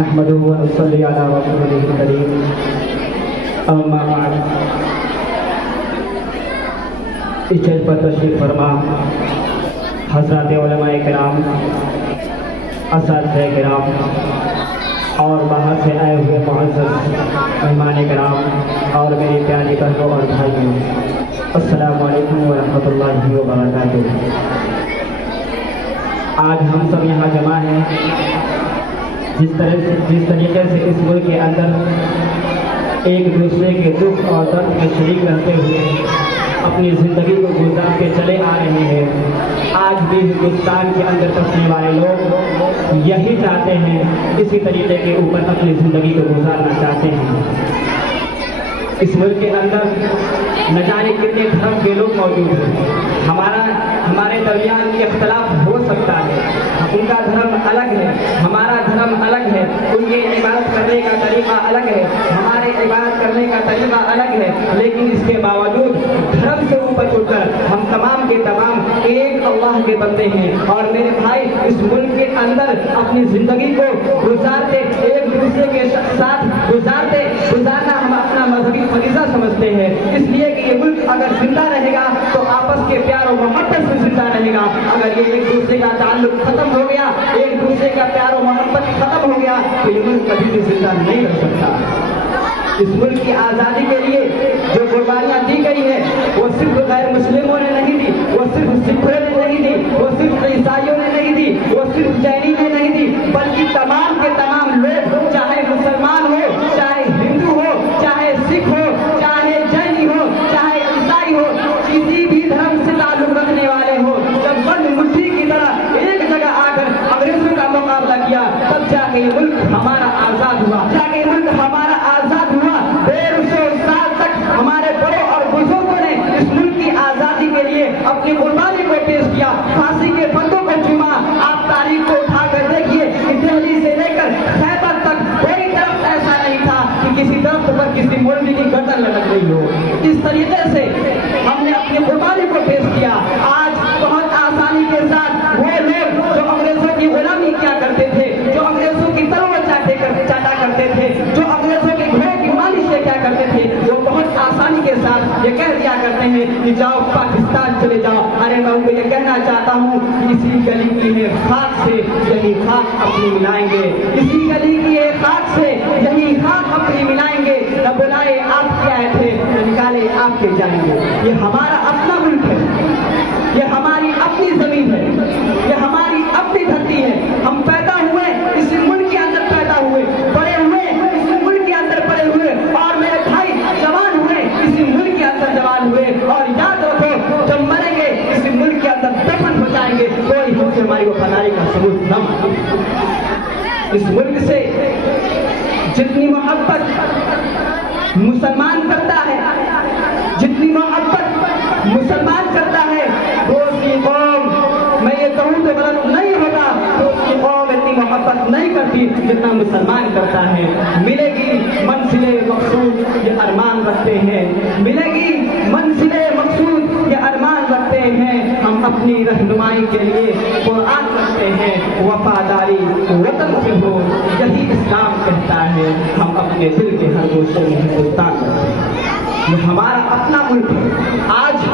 نحمده ونصلي على رسوله الكريم اما بعد اسٹیج پر تشریف فرما حضرات علماء کرام، اساتذہ کرام اور باہر سے آئے ہوئے معزز مہمان کرام اور میری پیاری بہنوں اور بھائیوں، السلام علیکم ورحمۃ اللہ وبرکاتہ۔ آج ہم سب یہاں جمع ہیں جس طریقے سے اس ملک کے اندر ایک دوسرے کے دکھ اور درد میں شریک رہتے ہوئے اپنی زندگی کو گزارتے چلے آ رہے ہیں، آج بھی ہندوستان کے اندر بسنے والے لوگ یہی چاہتے ہیں، اسی طریقے کے اوپر اپنی زندگی کو گزارنا چاہتے ہیں۔ اس ملک کے اندر نہ جانے کتنے دھرم کے لوگ موجود ہیں، ہمارے درمیان اختلاف ہو سکتا ہے، ان کا دھرم الگ ہے، ہمارا دھرم الگ ہے، ان کی عبادت کرنے کا طریقہ الگ ہے، ہمارے عبادت کرنے کا طریقہ الگ ہے، لیکن اس کے باوجود دھرم سے اوپر اٹھ کر ہم تمام کے تمام ایک اللہ کے بندے ہیں۔ اور میرے بھائی، اس ملک کے اندر اپنی زندگی کو گزارتے، ایک دوسرے کے ساتھ گزارنا ہم اپنا مذہبی فریضہ سمجھتے ہیں، اس لیے کہ یہ ملک اگر زندہ رہے گا تو آپس کے پیار و محبت سے زندہ رہے گا۔ اگر یہ ایک دوسرے کا تعلق ختم ہو گیا، ایک دوسرے کا پیار و محبت ختم ہو گیا تو یہ ملک کبھی بھی زندہ نہیں رہ سکتا۔ اس ملک کی آزادی کے لیے جو قربانیاں دی گئی ہے وہ صرف غیر مسلموں نے نہیں دی، وہ صرف سکھوں نے نہیں دی، وہ صرف عیسائیوں نے نہیں دی، وہ صرف جینی نے نہیں دی، بلکہ تمام کے تمام لوگ، چاہے مسلمان ہو، چاہے ہندو ہو، چاہے سکھ ہو، چاہے جینی ہو، چاہے عیسائی ہو، کسی بھی دھرم سے تعلق رکھنے والے ہو، جب بند مٹھی کی طرح ایک جگہ آ کر انگریزوں کا مقابلہ کیا، تب جا کے یہ ملک ہمارا آزاد ہوا، جا کے یہ ملک ہمارا آزاد ہوا۔ 150 سال تک ہمارے بڑوں اور بزرگوں نے اس ملک کی آزادی کے لیے اپنی قربانی کو پیش کیا، پھانسی کے پھندوں کو چوما۔ آپ تاریخ کو اٹھا کر دیکھیے کہ دہلی سے لے کر خیبر تک کوئی درخت ایسا نہیں تھا کہ کسی درخت پر کسی مولوی کی گردن لٹک رہی ہو۔ اس طریقے سے ہم نے اپنی قربانی کو پیش کیا۔ آج بہت آسانی کے ساتھ وہ لوگ جو انگریزوں کی غلامی کیا کرتے تھے، جو انگریزوں کی تلوار چاٹا کرتے تھے، جو انگریزوں کے گھوڑے کی مالش کیا کرتے تھے، وہ بہت آسانی کے ساتھ یہ کہہ دیا کرتے ہیں کہ جاؤ پاکستان چلے جاؤ۔ ارے میں ان کو یہ کہنا چاہتا ہوں کہ اسی گلی کی ہے خاک سے یہی خاک اپنی ملائیں گے، اسی گلی کی ہے خاک سے یہی خاک اپنی ملائیں گے، نہ بلائے آپ کے آئے تھے نہ نکالے آپ کے جائیں گے۔ یہ ہمارا اپنا ملک ہے، یہ ہماری اپنی زمین ہے، یہ ہماری اپنی دھرتی ہے۔ ہم پیدا ہوئے اسی ملک کے اندر پیدا ہوئے، بڑے ہوئے اسی ملک کے اندر بڑے ہوئے، اور میرے بھائی جوان ہوئے اسی ملک کے اندر جوان ہوئے، اور یاد رکھو جب مریں گے اسی ملک کے اندر دفن ہو جائیں گے، کوئی ہم سے ہماری وفاداری کا ثبوت نہ مانگے۔ اس ملک سے جتنی محبت مسلمان کرتا ہے، جتنی محبت مسلمان کرتا ہے، دوست کی قوم، میں یہ کہوں تو غلط نہیں ہوگا، دوست کی قوم اتنی محبت نہیں کرتی جتنا مسلمان کرتا ہے۔ ملے گی منزل مقصود یہ ارمان رکھتے ہیں، ملے گی منزل مقصود یہ ارمان رکھتے ہیں، ہم اپنی رہنمائی کے لیے قرآن رکھتے ہیں، وفاداری وطن سے ہو یہی اسلام کہتا ہے، ہم اپنے دل کے ہر گوشے میں ہندوستان رکھتے ہیں۔ یہ ہمارا اپنا ملک ہے۔ آج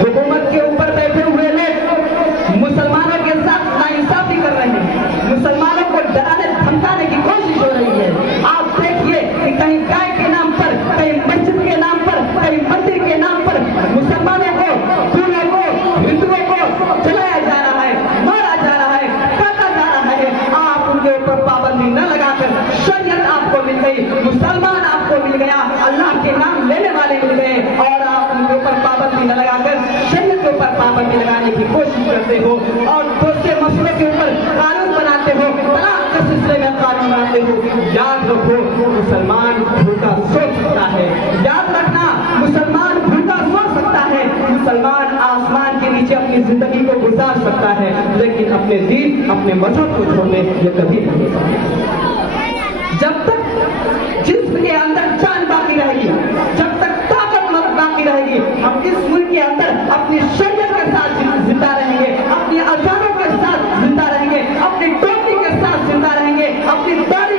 حکومت کے اوپر بیٹھے ہوئے لوگ مسلمانوں کے ساتھ ناانصافی کر رہے ہیں، مسلمانوں کو ڈرانے دھمکانے کی کوشش ہو رہی ہے۔ آپ دیکھیے کہ کہیں گائے کے نام پر، کہیں مسجد کے نام پر، کہیں مندر کے نام پر مسلمانوں کو، دونوں کو، ہندوؤں کو جلایا جا رہا ہے، مارا جا رہا ہے، کاٹا جا رہا ہے۔ آپ ان کے اوپر پابندی نہ لگا کر شریعت آپ کو مل گئی، مسلمان آپ کو مل گیا، اللہ کے نام لینے والے مل گئے، اور آپ ان کے اوپر پابندی نہ لگا کر شریعت کے اوپر پابندی لگانے کی کوشش کرتے ہو، اور دوسرے مسئلے کے اوپر قانون بناتے ہو، طلاق کے سلسلے میں قانون بناتے ہو۔ یاد رکھو مسلمان بھوکا سو سکتا ہے، یاد رکھنا مسلمان بھوکا سو سکتا ہے، مسلمان آسمان کے نیچے اپنی زندگی کو گزار سکتا ہے، لیکن اپنے دین، اپنے مذہب کو چھوڑنے یہ کبھی نہیں ہو سکتا۔ جب تک جسم کے اندر جان باقی رہے گی، جب تک طاقت باقی رہے گی، ہم اس ملک کے اندر اپنی شریعت کے ساتھ زندہ رہیں گے، اپنی اذانوں کے ساتھ زندہ رہیں گے، اپنی ٹوپی کے ساتھ زندہ رہیں گے، اپنی داڑھی